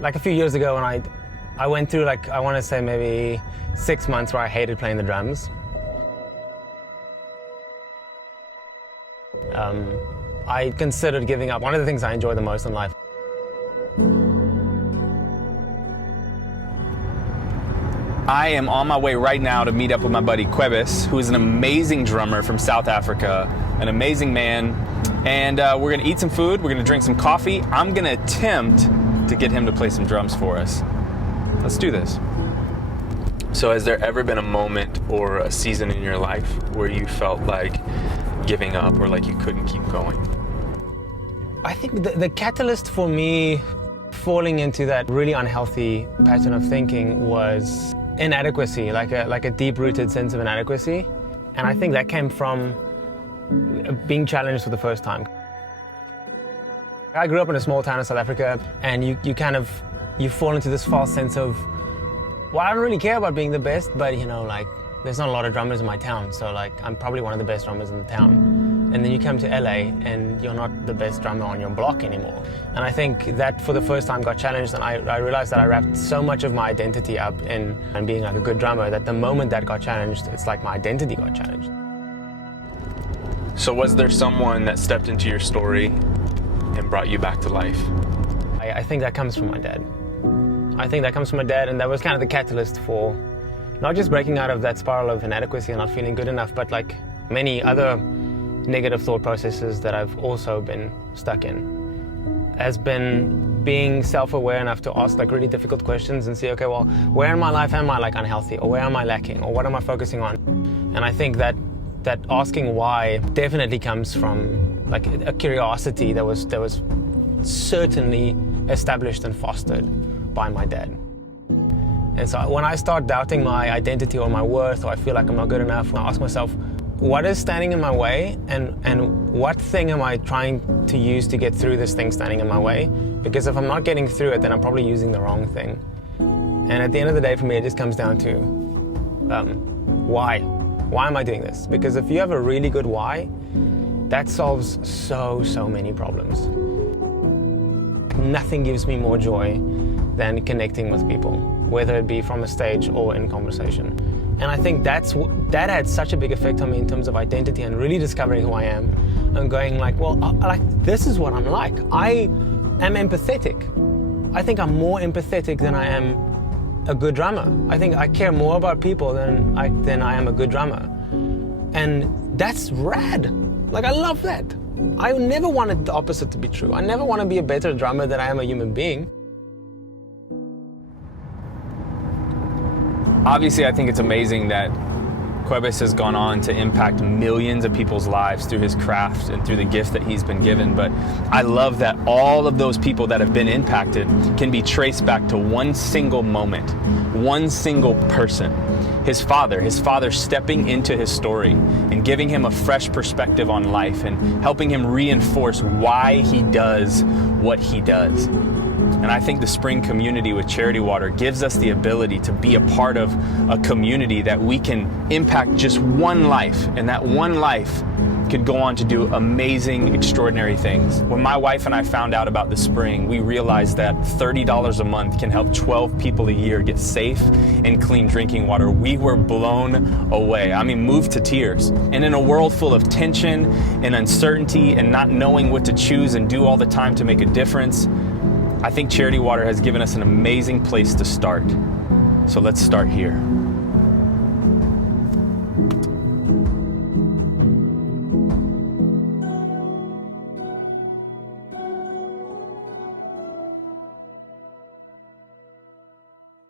Like a few years ago when I went through, like, I want to say maybe 6 months where I hated playing the drums. I considered giving up one of the things I enjoy the most in life. I am on my way right now to meet up with my buddy Cobus, who is an amazing drummer from South Africa, an amazing man. And we're gonna eat some food, we're gonna drink some coffee. I'm gonna attempt to get him to play some drums for us. Let's do this. So has there ever been a moment or a season in your life where you felt like giving up or like you couldn't keep going? I think the catalyst for me falling into that really unhealthy pattern of thinking was inadequacy, like a deep-rooted sense of inadequacy. And I think that came from being challenged for the first time. I grew up in a small town in South Africa, and you fall into this false sense of, well, I don't really care about being the best, but you know, like, there's not a lot of drummers in my town, so like, I'm probably one of the best drummers in the town. And then you come to LA and you're not the best drummer on your block anymore. And I think that for the first time got challenged, and I realized that I wrapped so much of my identity up in being like a good drummer that the moment that got challenged, it's like my identity got challenged. So was there someone that stepped into your story and brought you back to life? I think that comes from my dad. I think that comes from my dad, and that was kind of the catalyst for not just breaking out of that spiral of inadequacy and not feeling good enough, but like many other negative thought processes that I've also been stuck in, has been being self-aware enough to ask like really difficult questions and see, okay, well, where in my life am I like unhealthy, or where am I lacking, or what am I focusing on? And I think that asking why definitely comes from like a curiosity that was certainly established and fostered by my dad. And so when I start doubting my identity or my worth, or I feel like I'm not good enough, I ask myself, what is standing in my way, and what thing am I trying to use to get through this thing standing in my way? Because if I'm not getting through it, then I'm probably using the wrong thing. And at the end of the day, for me, it just comes down to why? Why am I doing this? Because if you have a really good why, that solves so many problems. Nothing gives me more joy than connecting with people, whether it be from a stage or in conversation. And I think that had such a big effect on me in terms of identity and really discovering who I am and going like, well, this is what I'm like. I am empathetic. I think I'm more empathetic than I am a good drummer. I think I care more about people than I am a good drummer. And that's rad. Like, I love that. I never wanted the opposite to be true. I never want to be a better drummer than I am a human being. Obviously, I think it's amazing that Cobus has gone on to impact millions of people's lives through his craft and through the gift that he's been given. But I love that all of those people that have been impacted can be traced back to one single moment, one single person. His father stepping into his story and giving him a fresh perspective on life and helping him reinforce why he does what he does. And I think the Spring community with Charity Water gives us the ability to be a part of a community that we can impact just one life, and that one life could go on to do amazing, extraordinary things. When my wife and I found out about the Spring, we realized that $30 a month can help 12 people a year get safe and clean drinking water. We were blown away. I mean, moved to tears. And in a world full of tension and uncertainty and not knowing what to choose and do all the time to make a difference, I think Charity Water has given us an amazing place to start. So let's start here.